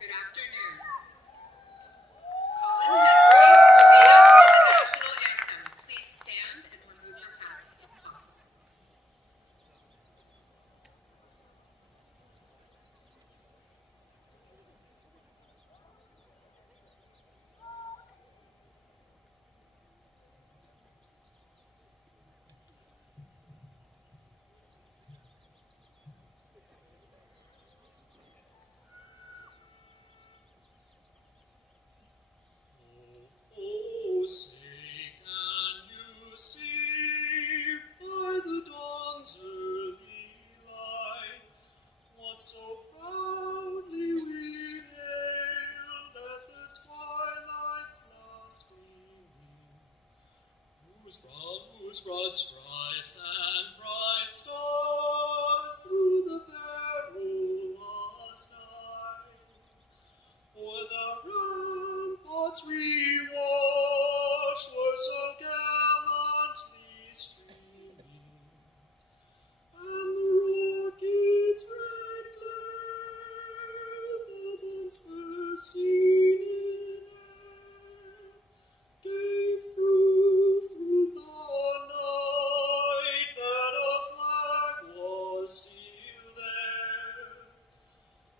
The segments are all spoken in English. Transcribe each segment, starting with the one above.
Good afternoon. Colin Henry will lead us in the national anthem. Please stand and remove your hats if possible. Oh, say, can you see by the dawn's early light what so proudly we hailed at the twilight's last gleaming, whose broad stripes and bright stars through the perilous night o'er the ramparts we watched were so gallantly streaming, and the rocket's red glare, the bombs bursting in air, gave proof through the night that a flag was still there.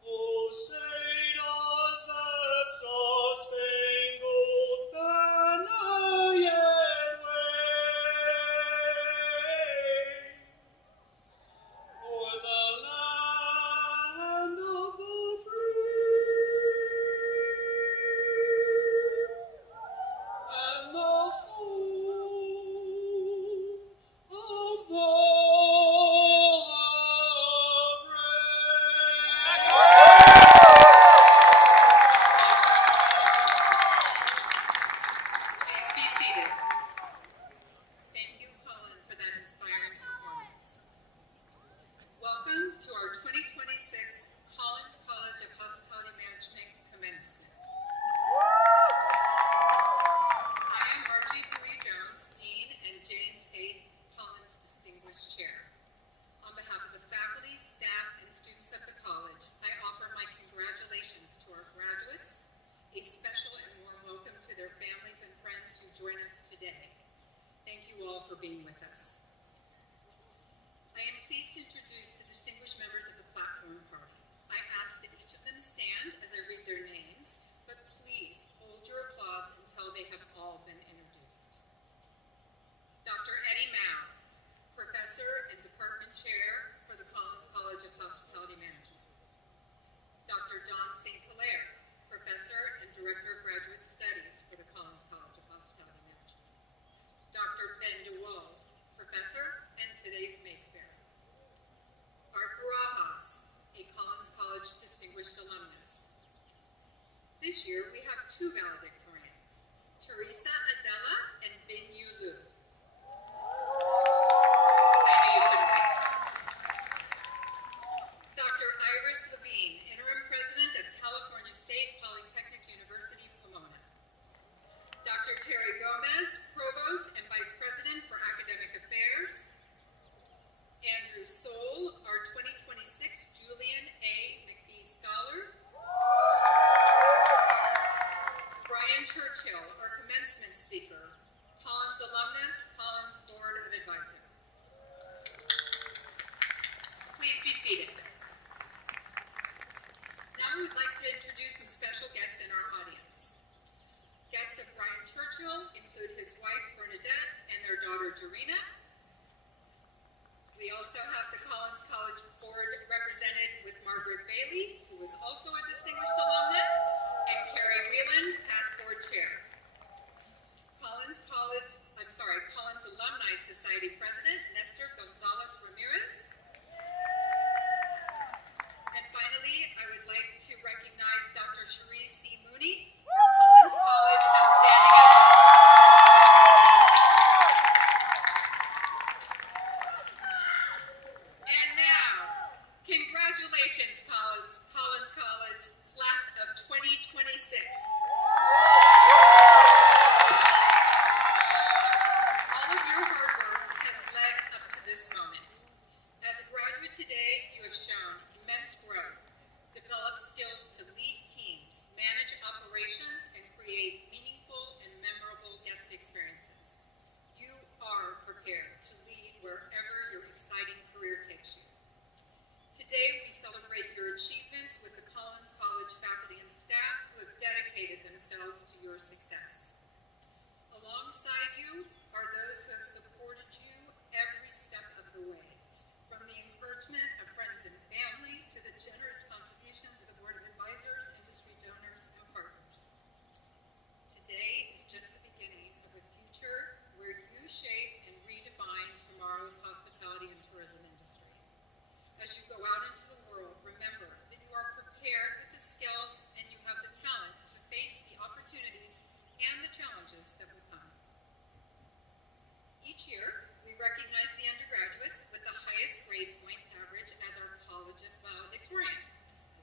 Oh, say does that star-spangled banner yet wave o'er the land of the free? you all for being with us. I am pleased to introduce the distinguished members of the platform party. I ask that each of them stand as I read their names, but please hold your applause until they have all been introduced. Dr. Eddie Mao, Professor and Department Chair for the Collins College of Hospitality Management. Dr. Don St. Hilaire, Professor and Director of Graduate Studies for the Collins College of Hospitality Management. Dr. Ben DeWald, Professor and today's Macebearer. Art Barajas, a Collins College Distinguished Alumnus. This year we have two valedictorians, Teresa Adela and Bin-Yu Lu. I knew you couldn't wait. Dr. Iris Levine, Interim President of California State Polytechnic University, Pomona. Dr. Terry Gomez, Provost and Vice President for Academic Affairs. Andrew Soule, our 2026 Julian A. McBee Scholar. Brian Churchill, our commencement speaker, Collins alumnus, Collins Board of Advisor. Please be seated. Now I would like to introduce some special guests in our audience. Guests of Brian Churchill include his wife Bernadette and their daughter Jarena. We also have the Collins College Board represented with Margaret Bailey, who was also a distinguished alumnus, and Carrie Whelan, past board chair. Collins Alumni Society President, Nestor Gonzalez Ramirez. And finally, I would like to recognize Dr. Cherie C. Mooney, our Collins College Outstanding Alum. And now, congratulations, Collins College, class of 2026. All of your hard work has led up to this moment. As a graduate today, you have shown immense growth, developed skills to lead teams, manage operations, and create meaningful and memorable guest experiences. You are prepared to lead wherever your exciting career takes you. Today, we celebrate your achievements with the Collins College faculty and staff who have dedicated themselves to your success. Alongside you are those who have supported you every step of the way, from the encouragement of friends and family to the generous contributions of the Board of Advisors, industry donors, and partners. Today is just the beginning of a future where you shape and redefine tomorrow's hospitality and tourism industry. As you go out into the world, remember that you are prepared with the skills and you have the talent to face the opportunities and the challenges that will come. Each year, we recognize the undergraduates with the highest grade point average as our college's valedictorian.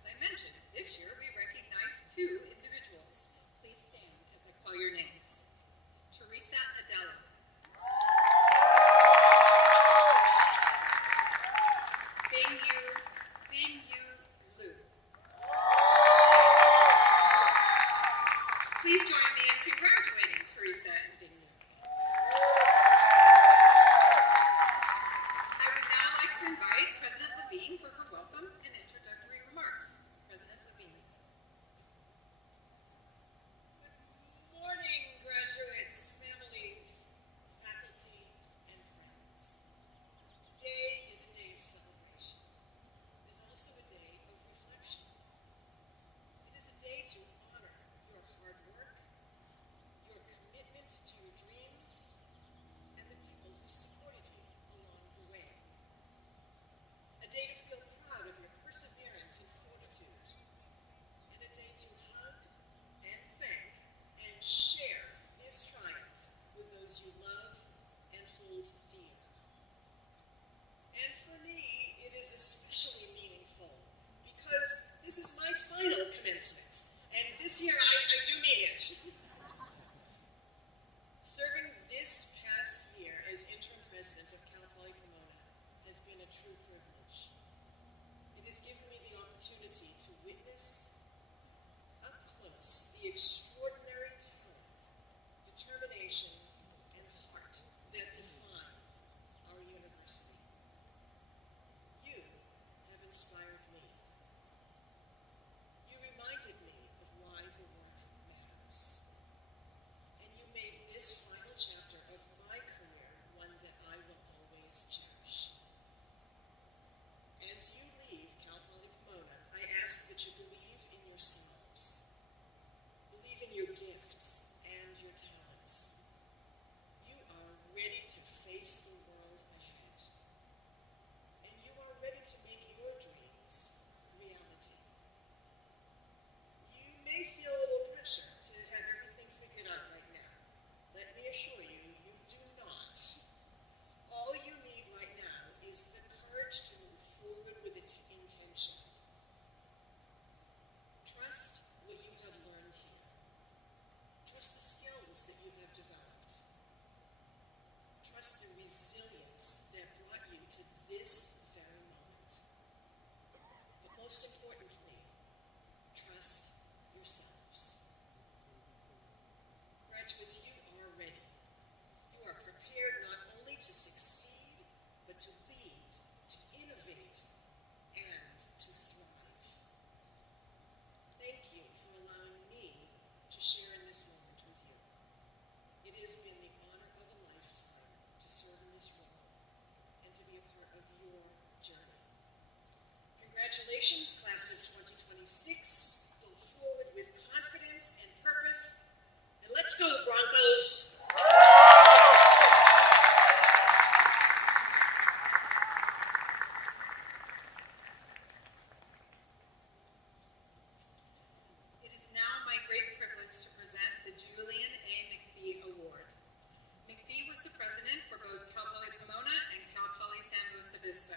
As I mentioned, this year we recognize two individuals. Please stand as I call your names. Teresa Adela. Bin-Yu Lu. Please join me in congratulating Teresa and Bin-Yu. I would now like to invite President Levine for her welcome and introductory remarks. President Levine. Good morning, graduates, families, faculty, and friends. Today is a day of celebration. It is also a day of reflection. It is a day to honor your hard work ask that you believe in yourselves, believe in your gifts and your talents. You are ready to face the world ahead, and you are ready to make your dreams reality. You may feel a little pressure to have everything figured out right now. Let me assure you, you do not. All you need right now is the courage to move forward with intention. Trust what you have learned here. Trust the skills that you have developed. Trust the resilience that brought you to this very moment. But most importantly, trust yourselves. Graduates, you are ready. You are prepared not only to succeed, but to lead, to innovate, and to thrive. Thank you for allowing me to share in this moment with you. It has been the honor of a lifetime to serve in this role and to be a part of your journey. Congratulations, class of 2026. Go forward with confidence and purpose. And let's go, Broncos! It is now my great privilege to present the Julian A. McPhee Award. McPhee was the president for both Cal Poly Pomona and Cal Poly San Luis Obispo.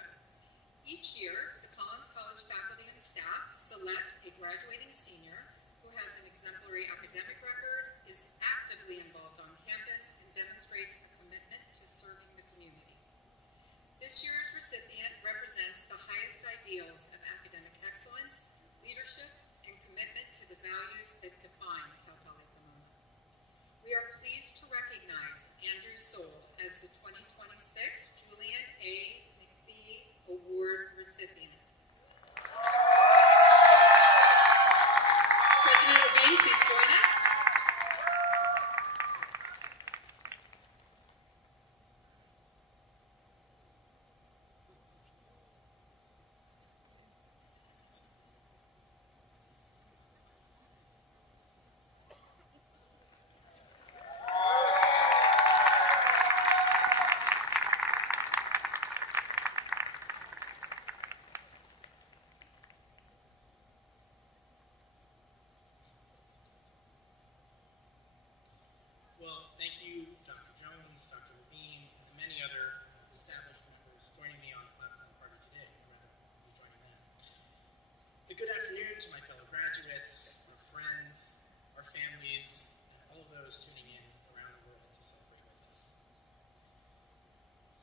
Each year, the Collins College faculty and staff select a graduating senior who has an exemplary academic record, is actively involved on campus, and demonstrates a commitment to serving the community. This year's recipient represents the highest ideals of academic excellence, leadership, and commitment to the values that define Cal Poly Pomona. We are pleased to recognize Andrew Soule as the 2026 Julian A. McPhee Award recipient. President Levine, please join us. Well, thank you, Dr. Jones, Dr. Levine, and the many other established members joining me on the platform party today, or rather, me joining them. A good afternoon to my fellow graduates, our friends, our families, and all of those tuning in around the world to celebrate with us.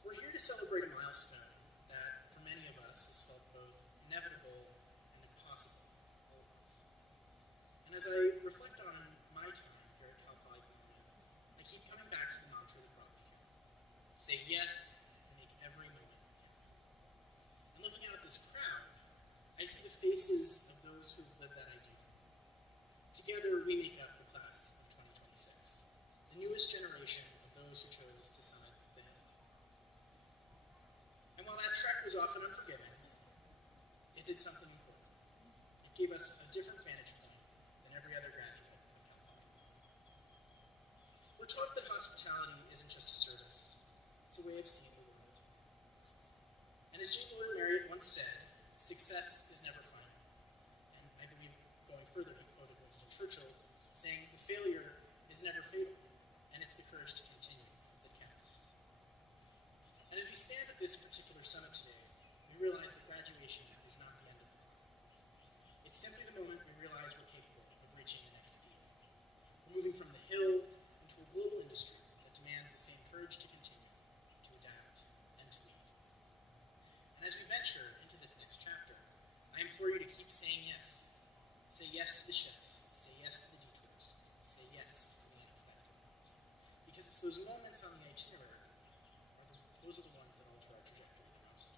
We're here to celebrate a milestone that, for many of us, has felt both inevitable and impossible all at once. And as I reflect on my time here at Cal Poly Pomona, I keep coming back to the mantra that brought me here. Say yes and make every moment count. And looking out at this crowd, I see the faces of those who've lived that idea. Together, we make up the class of 2026, the newest generation of those who chose to summit the hill. And while that trek was often unforgiving, it did something important. It gave us a different vantage point than every other graduate of Cal Poly. We're taught that hospitality isn't just a service, it's a way of seeing the world. And as J. Gordon Marriott once said, success is never final. And I believe, going further, he quoted Winston Churchill, saying, the failure is never fatal, and it's the courage to continue that counts. And as we stand at this particular summit today, we realize that graduation is not the end of the climb. It's simply the moment we realize we're capable of reaching the next peak. We're moving from the hill into a global industry that demands the same courage to continue, to adapt, and to lead. And as we venture into this next chapter, I implore you to keep saying yes. Say yes to the shifts. Say yes to the detours. Say yes to the unexpected. Because it's those moments on the itinerary, those are the ones that alter our trajectory the most.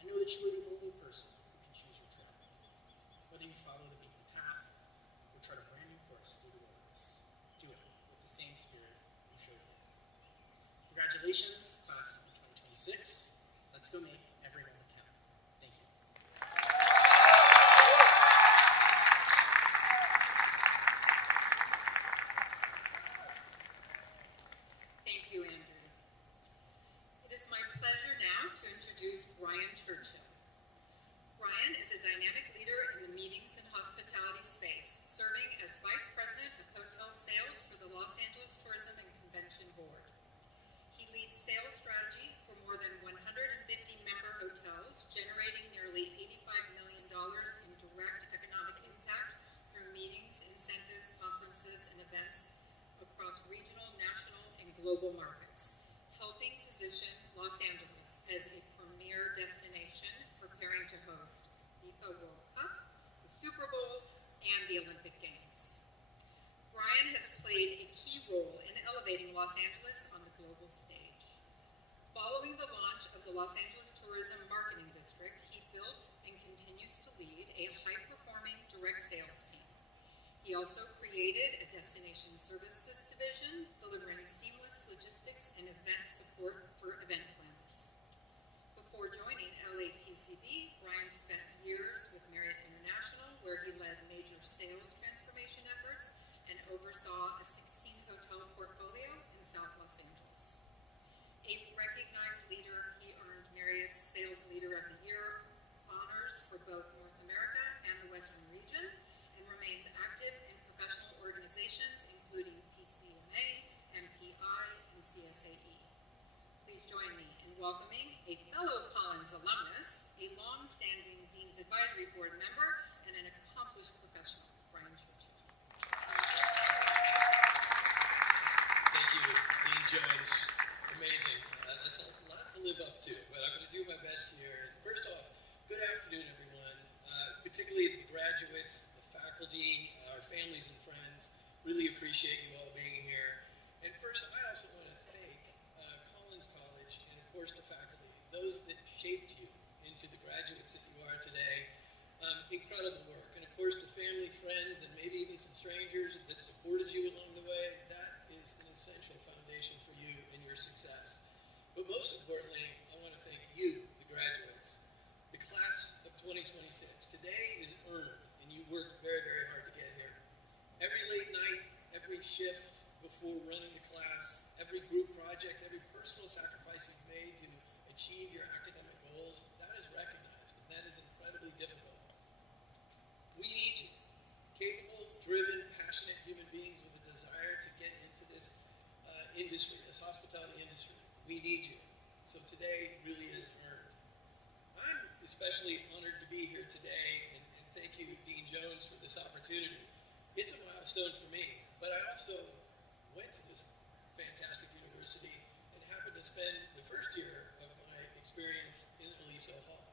I know that you are the only person who can choose your track. Whether you follow the beaten path or chart a brand new course through the wilderness, do it with the same spirit you showed here. Congratulations, class of 2026. Let's go make every moment count. Thank you. regional, national, and global markets, helping position Los Angeles as a premier destination preparing to host FIFA World Cup, the Super Bowl, and the Olympic Games. Brian has played a key role in elevating Los Angeles on the global stage. Following the launch of the Los Angeles Tourism Marketing District, he built and continues to lead a high-performing direct sales team. He also created a destination services division, delivering seamless logistics and event support for event planners. Before joining LATCB, Brian spent years with Marriott International, where he led major sales transformation efforts and oversaw a 16-hotel portfolio in South Los Angeles. A recognized leader, he earned Marriott's Sales Leader of the Year honors for both North America and the Western region, and remains active in professional organizations including PCMA, MPI, and CSAE. Please join me in welcoming a fellow Collins alumnus, a long-standing Dean's Advisory Board member, and an accomplished professional, Brian Churchill. Thank you, Dean Jones. Amazing. That's a lot to live up to, but I'm going to do my best here. First off, good afternoon, everyone, particularly the graduates, the faculty, our families and friends. Really appreciate you all being here. And first, I also want to thank Collins College and, of course, the faculty, those that shaped you into the graduates that you are today. Incredible work. And, of course, the family, friends, and maybe even some strangers that supported you along the way. That is an essential foundation for you and your success. But most importantly, I want to thank you, the graduates, the class of 2026. Today is earned, and you worked very, very hard to get here. Every late night, every shift before running to class, every group project, every personal sacrifice you've made to achieve your academic goals, that is recognized, and that is incredibly difficult. We need you. Capable, driven, passionate human beings with a desire to get into this industry, this hospitality industry. We need you. So today really is earned. I'm especially honored to be here today, and thank you, Dean Jones, for this opportunity. It's a milestone for me, but I also went to this fantastic university and happened to spend the first year of my experience in Aliso Hall.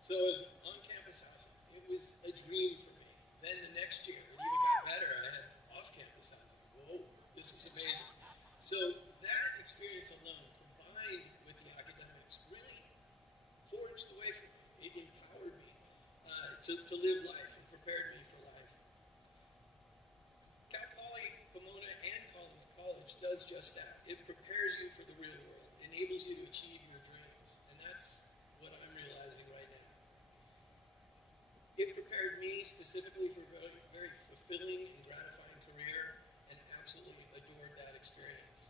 So it was on-campus housing. It was a dream for me. Then the next year, it even got better. I had off-campus housing. Whoa, this is amazing. So that experience alone, combined with the academics, really forged the way for me. It empowered me to live life and prepared me for life. Cal Poly, Pomona, and Collins College does just that. It prepares you for the real world, enables you to achieve your dreams, and that's what I'm realizing right now. It prepared me specifically for a very fulfilling and gratifying career, and absolutely adored that experience.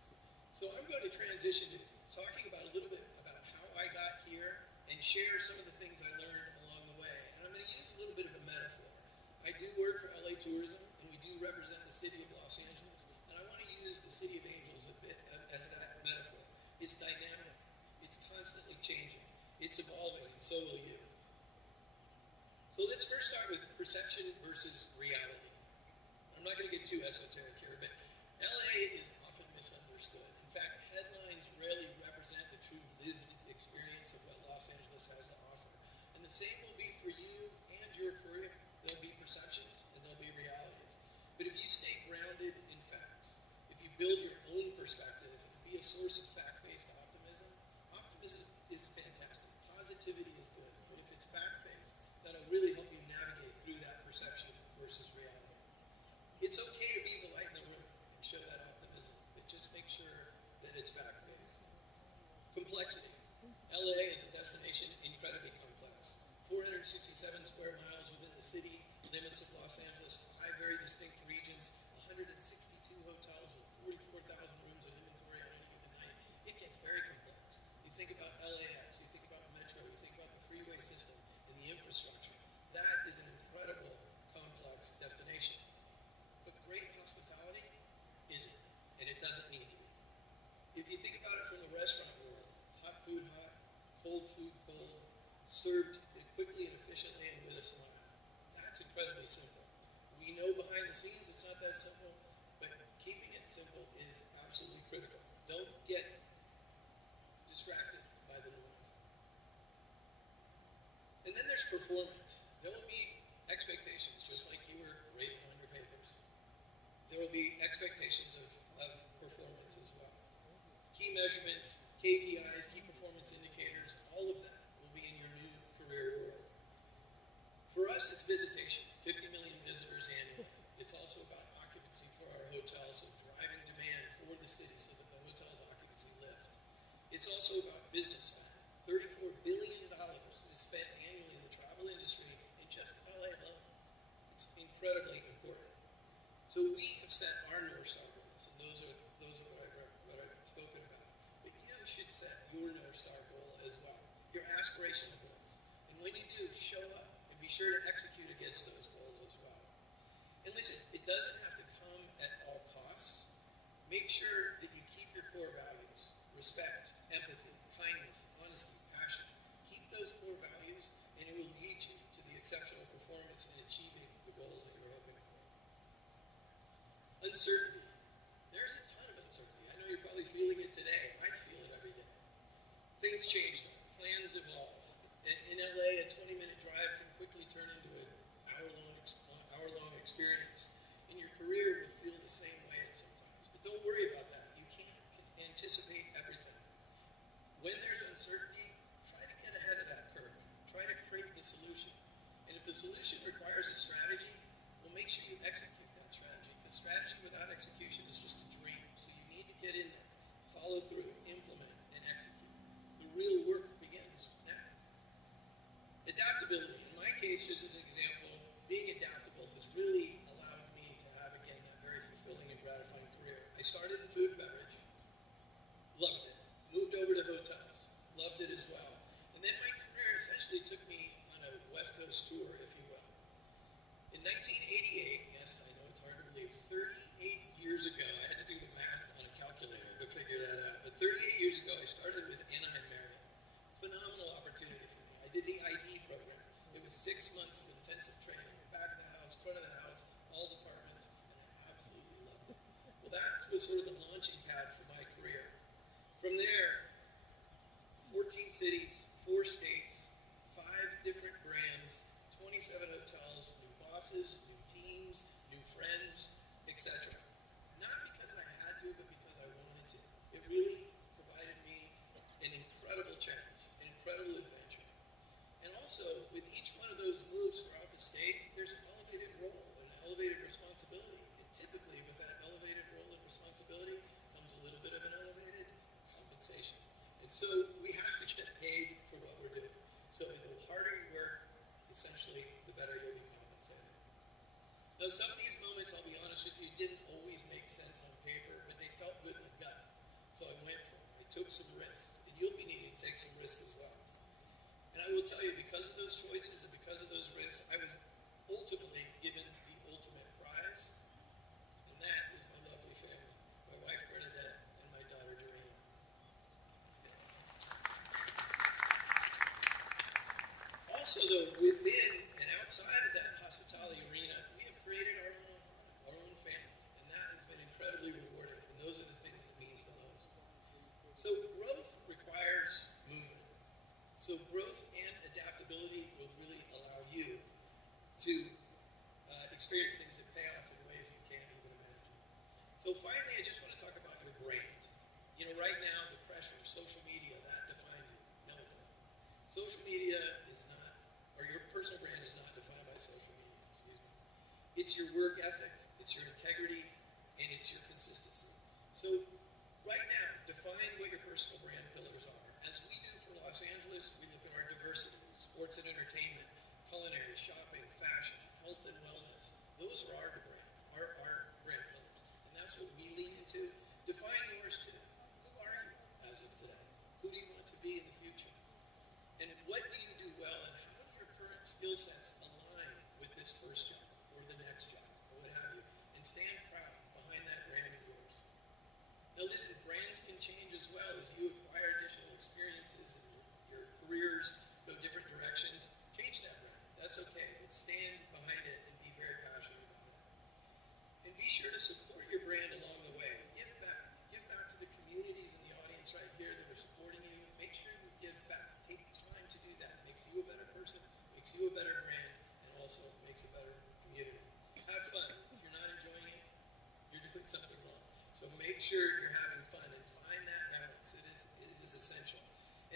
So I'm going to transition to talking about a little bit about how I got here and share some of the things I learned along the way. And I'm going to use a little bit of a metaphor. I do work for LA Tourism, and we do represent the city of Los Angeles. And I want to use the City of Angels a bit as that metaphor. It's dynamic. It's constantly changing. It's evolving, and so will you. So let's first start with perception versus reality. I'm not going to get too esoteric here, but LA is often misunderstood. In fact, headlines rarely represent the true lived experience of what Los Angeles has to offer. And the same will be for you and your career. There'll be perceptions and there'll be realities. But if you stay grounded in facts, if you build your own perspective and be a source of fact-based optimism, optimism is fantastic. Positivity is good. But if it's fact-based, that'll really help you navigate through that perception versus reality. It's okay to be the light in the room and show that optimism, but just make sure that it's fact-based. Complexity. LA is a destination incredibly complex. 467 square miles within the city limits of Los Angeles, 5 very distinct regions, 162 hotels with 44,000 rooms of inventory on any given night. It gets very complex. You think about LAX, you think about Metro, you think about the freeway system and the infrastructure. That is an incredible, complex destination. But great hospitality isn't, and it doesn't need to be. If you think about it from the restaurant world, hot food hot, cold food cold, served quickly and efficiently and with a smile. That's incredibly simple. We know behind the scenes it's not that simple, but keeping it simple is absolutely critical. Don't get distracted by the noise. And then there's performance. There will be expectations, just like you were grading on your papers. There will be expectations of performance as well. Key measurements, KPIs, key performance indicators, all of that will be in your new career world. For us, it's visitation, 50 million visitors annually. It's also about occupancy for our hotels, so driving demand for the city so that the hotel's occupancy lift. It's also about business spend. $34 billion is spent annually in the travel industry in just LA alone. It's incredibly important. So we have set our North Star goals, and those are what I've spoken about. But you should set your North Star goal as well, your aspirational goals. And when you do, show up and be sure to execute against those goals as well. And listen, it doesn't have to come at all costs. Make sure that you keep your core values: respect, empathy, kindness, honesty, passion. Keep those core values, and it will lead you to the exceptional performance in achieving the goals that you're hoping for. Uncertainty. There's a ton of uncertainty. I know you're probably feeling it today. I feel it every day. Things change though. Plans evolve. In LA, a 20-minute drive can quickly turn into an hour-long experience. And your career will feel the same way at some times. But don't worry about that. You can't anticipate everything. When there's uncertainty, try to get ahead of that curve. Try to create the solution. And if the solution requires a strategy, well, make sure you execute that strategy. Because strategy without execution is just a dream. So you need to get in there, follow through, implement, and execute. The real work begins now. Adaptability. In my case, just as an example, being adaptable has really allowed me to have, again, that very fulfilling and gratifying career. I started in food and beverage, loved it. Moved over to hotels, loved it as well. And then my career essentially took me on a West Coast tour, if you will. In 1988, yes, I know it's hard to believe, 38 years ago, I had to do the math on a calculator to figure that out, but 38 years ago, I started with Anaheim Marriott. Phenomenal opportunity for me. I did the ID program. It was 6 months of intensive training, back of the house, front of the house, all departments, and I absolutely loved it. Well, that was sort of the launching pad for my career. From there, 14 cities, 4 states, 5 different brands, 27 hotels, new bosses, new teams, new friends, etc. Not because I had to, but because I wanted to. It really provided me an incredible challenge, an incredible adventure. And also, with each one of those moves throughout the state, there's an elevated role, an elevated responsibility. And typically, with that elevated role and responsibility comes a little bit of an elevated compensation. And so we have to get paid for what we're doing. So the harder you work, essentially, the better you'll be compensated. Now, some of these moments, I'll be honest with you, didn't always make sense on paper, but they felt good in the gut. So I went for it. I took some risks. And you'll be needing to take some risks as well. And I will tell you, because of those choices and because of those risks, I was ultimately given the ultimate prize, and that is my lovely family, my wife Bernadette and my daughter Doreen. Also, though, within and outside of that hospitality arena, we have created our own family, and that has been incredibly rewarding, and those are the things that means the most. So growth requires movement. So growth and adaptability will really allow you to experience things that pay off in ways you can't even imagine. So finally, I just want to talk about your brand. You know, right now, the pressure of social media, that defines you. No, it doesn't. Social media is not, or your personal brand is not defined by social media, excuse me. It's your work ethic, it's your integrity, and it's your consistency. So right now, define what your personal brand pillars are. As we do for Los Angeles, we look at our diversity, sports and entertainment, culinary, shopping, fashion, health and wellness. Those are our brand pillars. And that's what we lean into. Define yours too. Who are you as of today? Who do you want to be in the future? And what do you do well, and how do your current skill sets align with this first job or the next job or what have you? And stand proud behind that brand of yours. Now listen, brands can change as well as you acquire additional experiences and your careers go different directions. Change that brand. That's okay. But stand behind it and be very passionate about it. And be sure to support your brand you a better brand and also makes a better community. Have fun. If you're not enjoying it, you're doing something wrong. So make sure you're having fun and find that balance. It is essential.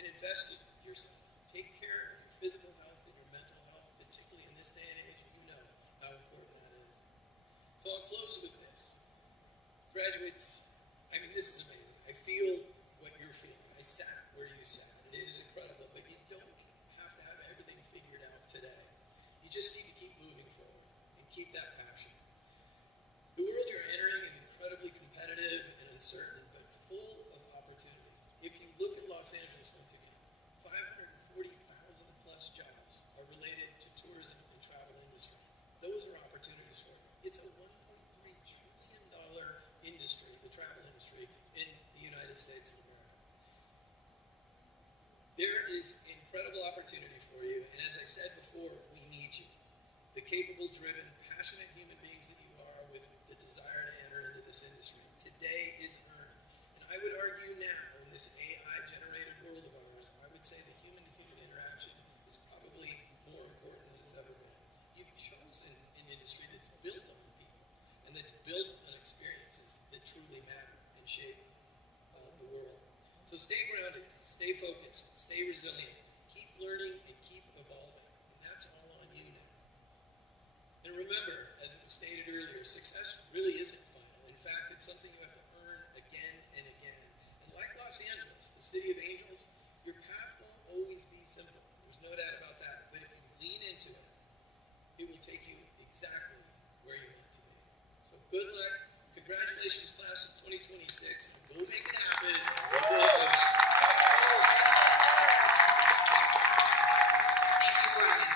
And invest in yourself. Take care of your physical health and your mental health, particularly in this day and age. You know how important that is. So I'll close with this. Graduates, I mean, this is amazing. I feel what you're feeling. I sat where you sat. It is incredible, but you don't have to have everything figured out today. You just need to keep moving forward and keep that passion. The world you're entering is incredibly competitive and uncertain, but full of opportunity. If you look at Los Angeles once again, 540,000 plus jobs are related to tourism and travel industry. Those are opportunities for you. It's a $1.3 trillion industry, the travel industry, in the United States of America. There is incredible opportunity for you, and as I said before, we need you. The capable, driven, passionate human beings that you are with the desire to enter into this industry. Today is earned. And I would argue now, in this AI-generated world of ours, I would say the human-to-human interaction is probably more important than it's ever been. You've chosen an industry that's built on people, and that's built on experiences that truly matter and shape the world. So stay grounded, stay focused, stay resilient, keep learning and keep evolving. And that's all on you now. And remember, as it was stated earlier, success really isn't final. In fact, it's something you have to earn again and again. And like Los Angeles, the city of angels, your path won't always be simple. There's no doubt about that. But if you lean into it, it will take you exactly where you want to be. So good luck. Congratulations, class of 2026. Go make it happen. Go Bulldogs. Thank you, Brian.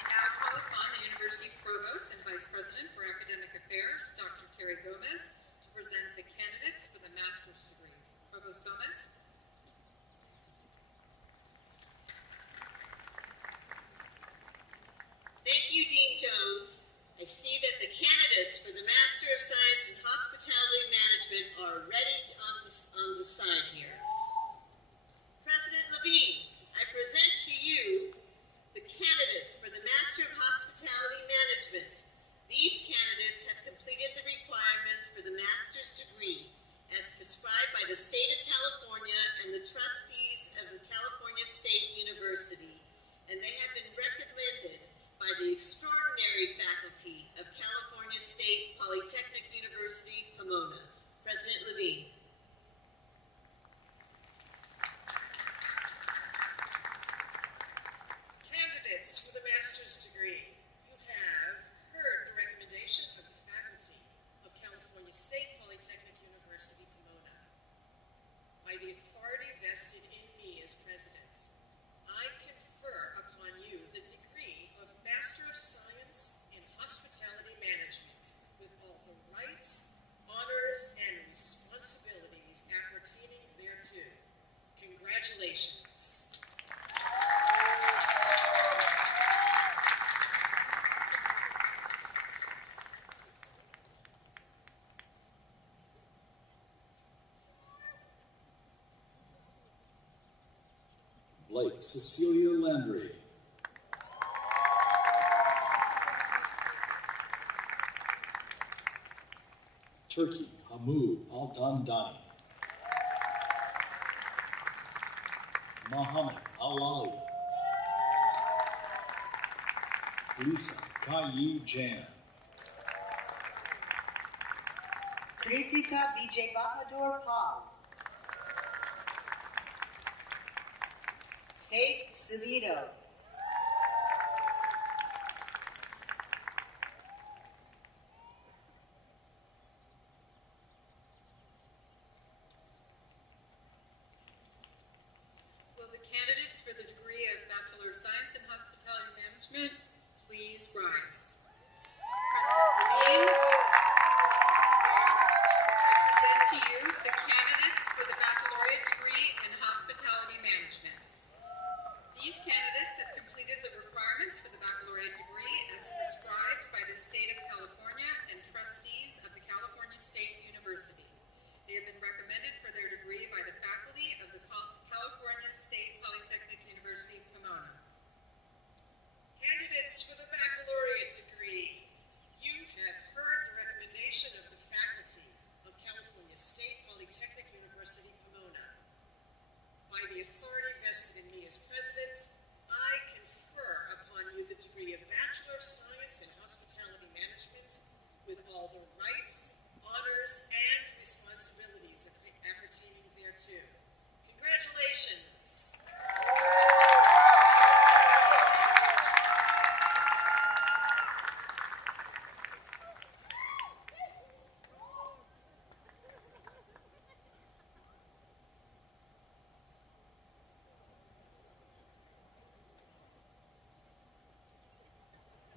We now call upon the University Provost and Vice President for Academic Affairs, Dr. Terry Gomez, to present the candidates for the master's degrees. Provost Gomez. Thank you, Dean Jones. I see that the candidates for the Master of Science in Hospitality Management are ready on the side here. President Levine, I present to you the candidates for the Master of Hospitality Management. These candidates have completed the requirements for the master's degree as prescribed by the state of California and the trustees of the California State University, and they have been recommended by the extraordinary faculty of California State Polytechnic University, Pomona. President Levine. Candidates for the master's degree, you have heard the recommendation of the faculty of California State Polytechnic University, Pomona. By the authority vested in me as president, I confer upon you the degree of Master of Science in Hospitality Management with all the rights, honors, and responsibilities appertaining thereto. Congratulations. Blake Cecilia Landry. Turkey Hamoud Al-Dandani. Muhammad Al-Ali. Lisa Kayi Jain. Kritika Vijay Bahadur Pal. Kate Subido. Will the candidates for the degree of Bachelor of Science in Hospitality Management please rise? President Levine, I present to you the candidates for the baccalaureate degree in Hospitality Management. These candidates have completed the requirements for the baccalaureate degree as prescribed by the State of California and trustees of the California State University. They have been recommended for their degree by the faculty of the California State Polytechnic University, Pomona. Candidates for the baccalaureate degree, you have heard the recommendation of the faculty of California State Polytechnic University, Pomona. By the authority vested in me as president, I confer upon you the degree of Bachelor of Science in Hospitality Management with all the rights, honors, and responsibilities appertaining thereto. Congratulations.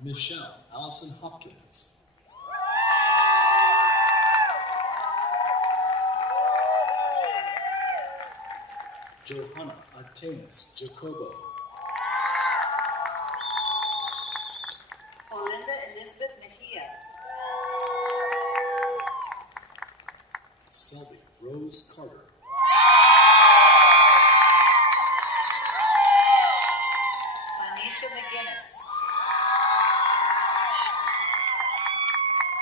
Michelle Allison Hopkins. Johanna Artemis Jacobo. Olinda Elizabeth Mejia. Selby Rose Carter. Anissa McGinnis.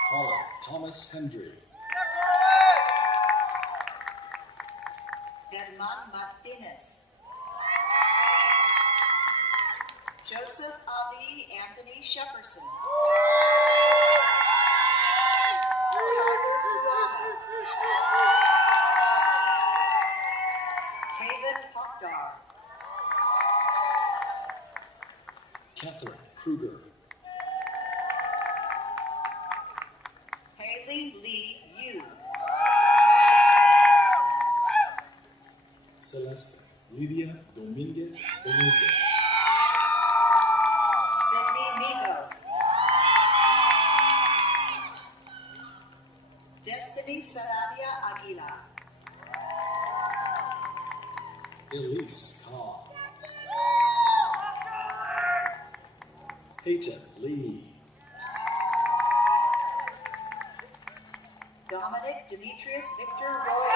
Colin Thomas Hendry. Germán Martinez. Joseph Ali Anthony Shepperson. Tyler Serrano. Taven Hokdar. Catherine Kruger. Haley Lee Yu. Celeste Lidia Dominguez Benitez. Sydney Migo. Destiny Sarabia Aguilar. Elise Carr. Peyton Lee. Dominic Demetrius Victor Roy.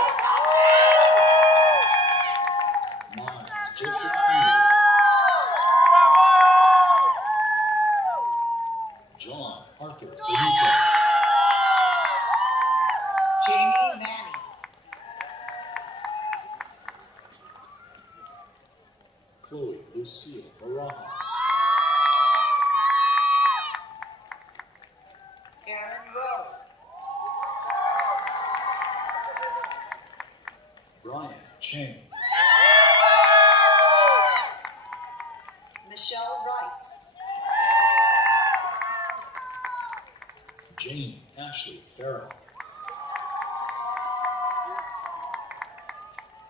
Miles Joseph Henry. John Arthur Benitez. Jamie Manning. Chloe Lucille Barajas. Aaron Rowe. Brian Chang. Michelle Wright. Jane Ashley Farrell.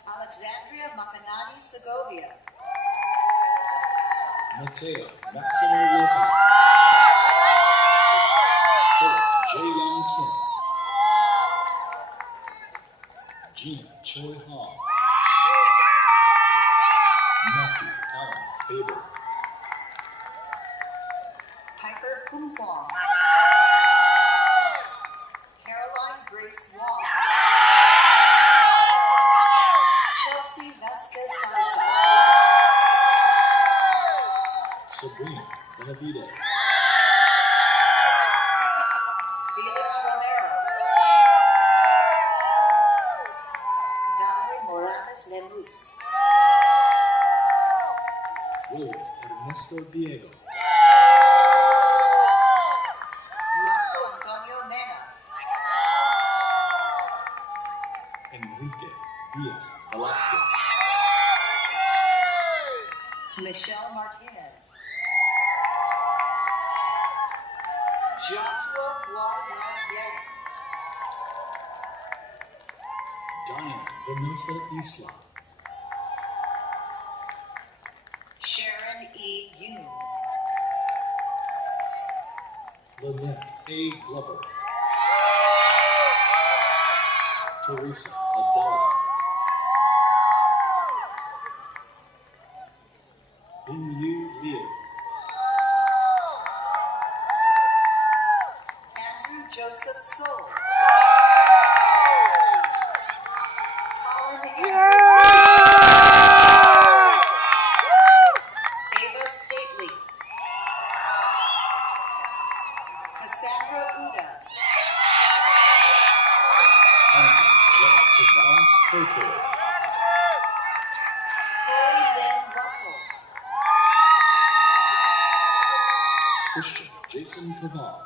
Alexandria Macanani Segovia. Mateo Maximo Lopez. Philip J. Young Kim. Gina Choi Ha. Matthew Allen Faber. Piper Kumquam. Caroline Grace Wong. Chelsea Vasquez Salsa. Sabrina Benavides. Felix Romero. Valerie Morales Lemus. William Ernesto Diego. Marco Antonio Mena. Enrique Diaz Velasquez. Michelle Martinez. Joshua Guadalupe. Diane Venosa Isla. Sharon E. Yoon. Lynette A. Glover. Teresa Adela. Bingyu Liu. Andrew Joseph Soul. Colin Andrew. Ava Stately. Uda. Anakin J. Tavares Coco. Corey Lynn Russell. Christian Jason Caval.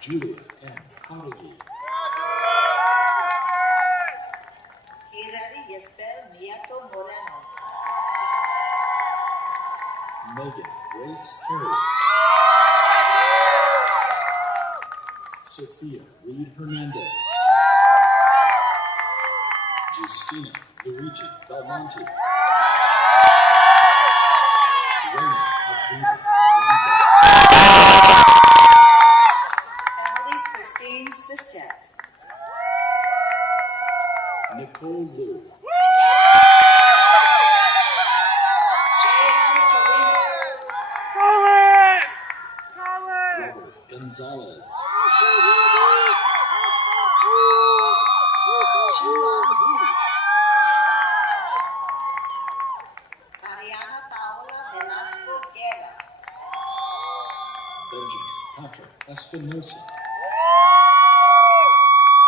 Julia M. Haragi. Kirari Yespel Miato Moreno. Megan Grace Carey. Sophia Reed Hernandez. Justina Luigi Belmonte. Raymond Abida Renfro. Emily Christine Sistek. Nicole Liu. J.M. Salinas. Robert Gonzalez. Chuan Wu. Ariana Paola Velasco Guerra. Benjamin Patrick Espinosa.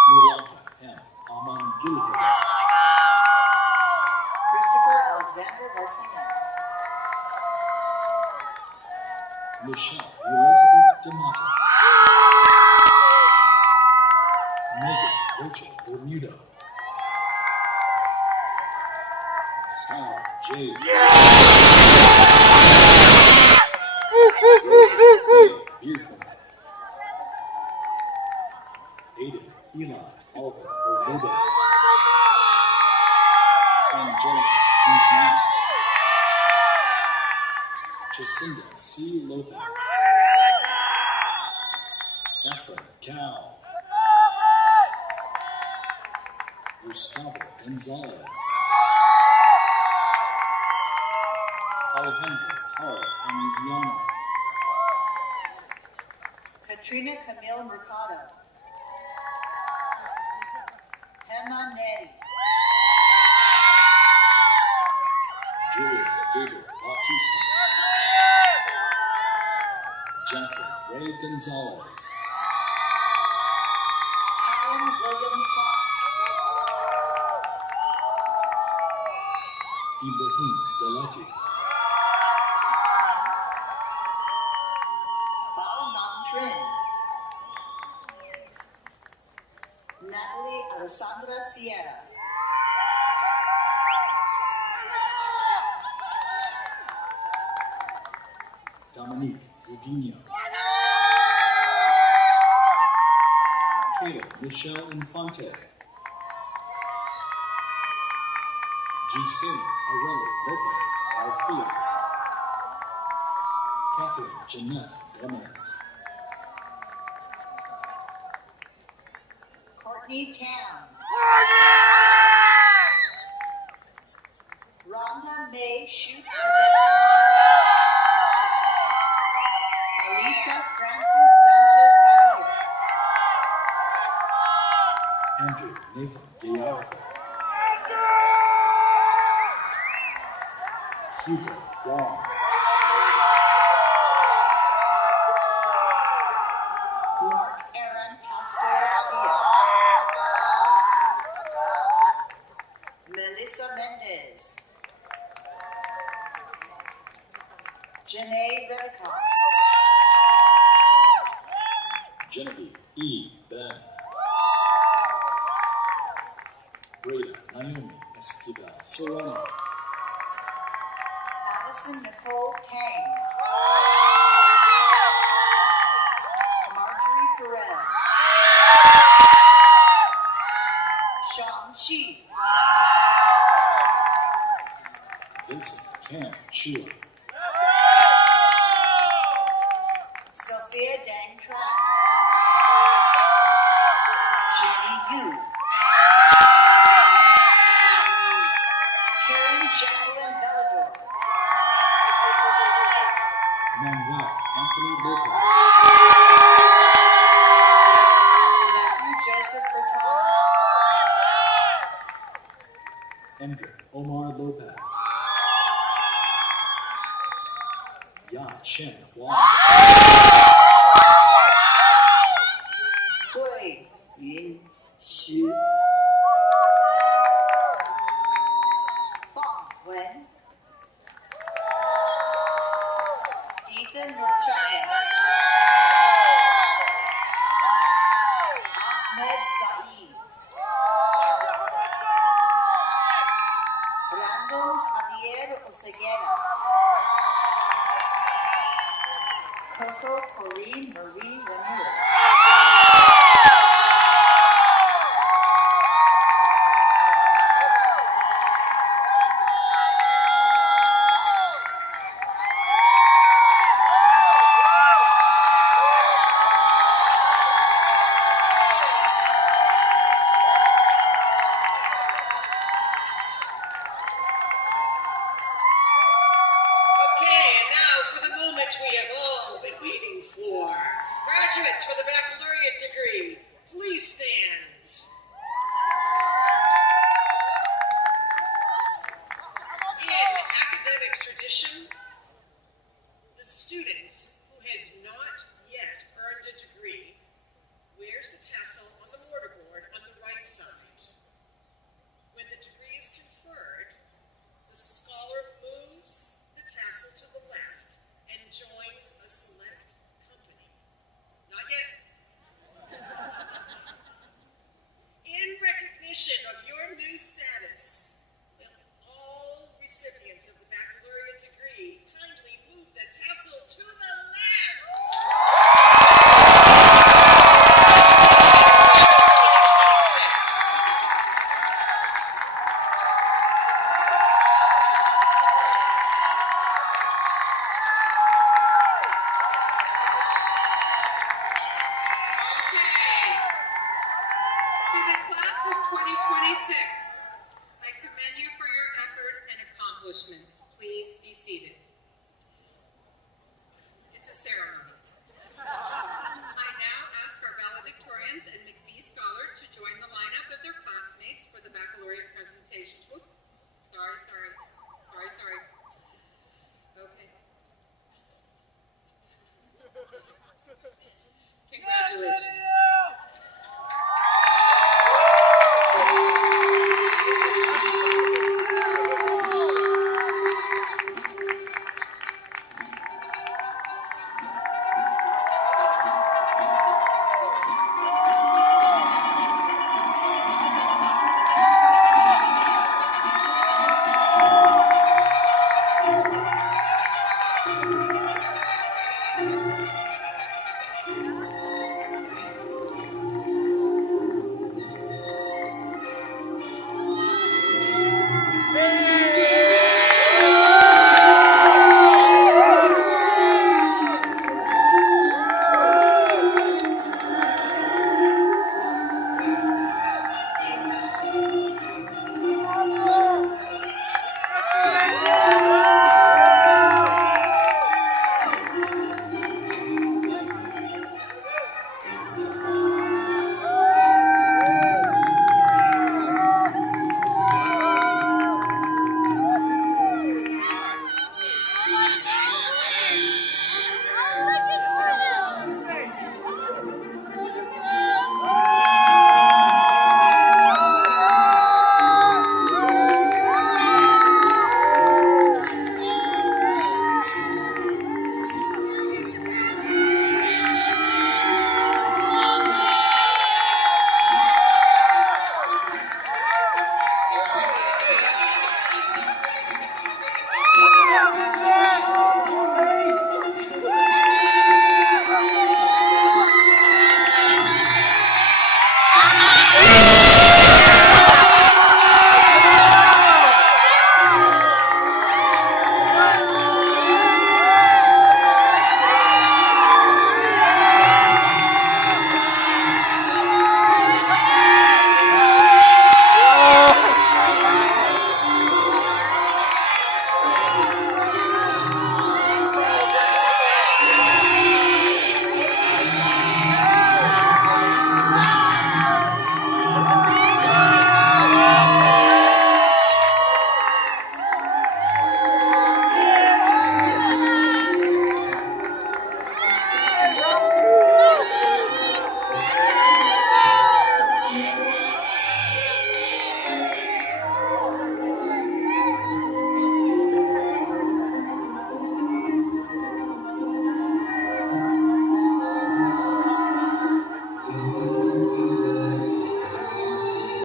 Milanka M. Aman Gilham. Christopher Alexander Martinez. Michelle Elizabeth D'Amata. Megan Rachel Bermuda. Star J. Rosa A. Beardman. Aiden Eli Oliver Bermudez. Angelica Guzman. Jacinda C. Lopez. Ephraim Cow. Gustavo Gonzalez. Alejandro Hall Amigiano. Katrina Camille Mercado. Hema Neri. Julia Gabriel Bautista. Jacqueline Ray Gonzalez. Callum William Fox. Ibrahim Delati. Bao Nam Trin. Natalie Alessandra Sierra. Dominique Godinho. Kayla Michelle Infante. Jusina Aurelia Lopez Alfias. Catherine Jeanette Gomez. Courtney Tam. Rhonda May Shoot Ledesma. Elisa Francis Sanchez Carrillo. Andrew Nathan Gayardo. Hugo Wong. Mark Aaron Pastor Sia. Melissa Mendez. Janae Reddicock. Genevieve E. Ben. Breda Naomi Esquivel Serrano. Allison Nicole Tang. Marjorie Perez. Sean Chi. Vincent Cam Chua. Sophia Dang Tran. Jenny Yu. Karen Jacqueline Velador. Manuel Anthony Lopez. Matthew Joseph Furtado. Endrick Omar Lopez. Ya Chen Huang. Marco Corrine Marie Ramirez. Okay, and now for the moment we have all been waiting for. Graduates for the baccalaureate degree, please stand. In academic tradition, the student who has not yet earned a degree wears the tassel on the mortarboard on the right side. When the degree is conferred, the scholar moves the tassel to the left and joins a select company. Not yet. In recognition of your new status, will all recipients of the baccalaureate degree kindly move the tassel to the left? Okay. To the class of 2026, I commend you for your effort and accomplishments. Please be seated.